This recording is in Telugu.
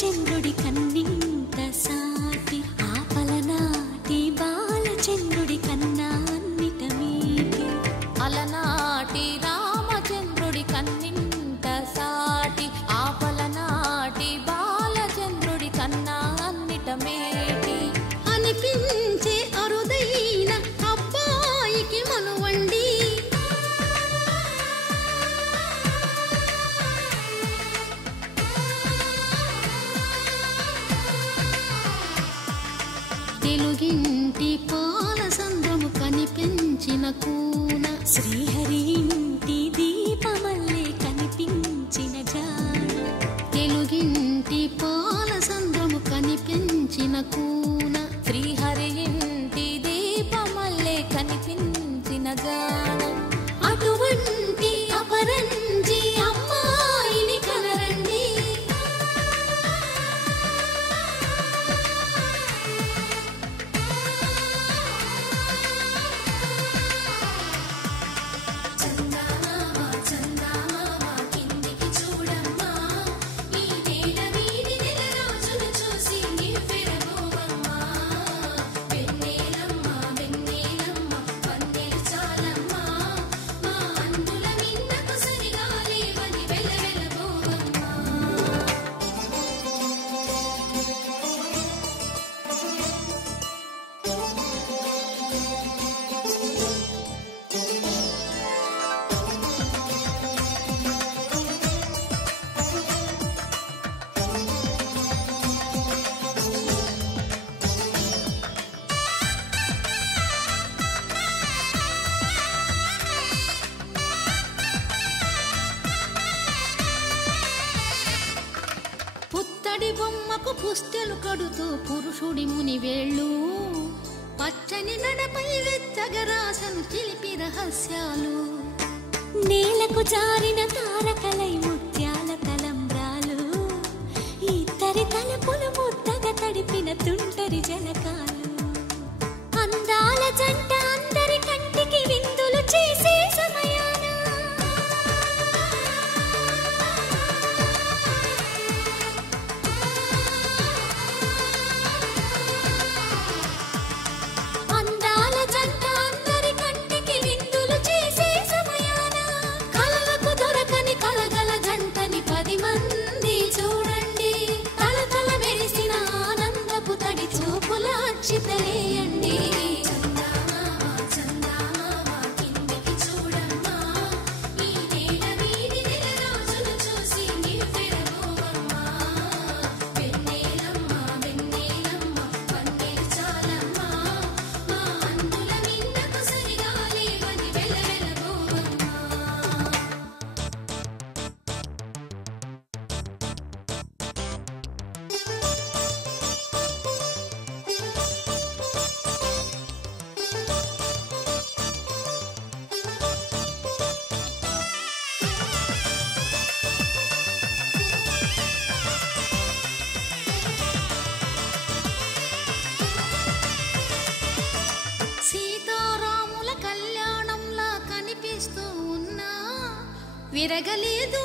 బాలచంద్రుడి కన్నింత సాటి ఆపలనాటి బాలచంద్రుడి కన్నా అన్నిట మీటి అలనాటి రామచంద్రుడి కన్నింత సాటి ఆపలనాటి బాలచంద్రుడి కన్నా అన్నిట మేటి అనిపించే అరుదైన అబ్బాయికి మనువండి తెలుగింటి పాలసంద్రము కనిపించిన కూన శ్రీహరి ఇంటి దీపమల్లే కనిపించిన జాన తెలుగింటి పాలసంద్రము కనిపించిన కూన శ్రీహరి ఇంటి దీపమల్లే కనిపించిన జాన అటువంటి అపరంజి అమ్మాయిని కనరండి పుత్తడి బొమ్మకు పుస్తెలు కడుతూ పురుషుడి ముని వేళ్ళు పచ్చని నడపై వెచ్చగరాసను చిలిపి రహస్యాలు నేలకు జారిన తారకలై ముత్యాల తలంబ్రాలు ఇద్దరి తలపులు ముద్దగా తడిపిన తుంటరి జలకాలు అందాల జంట అందరి కంటికి విందులు చేసే సమయాన విరగలేదు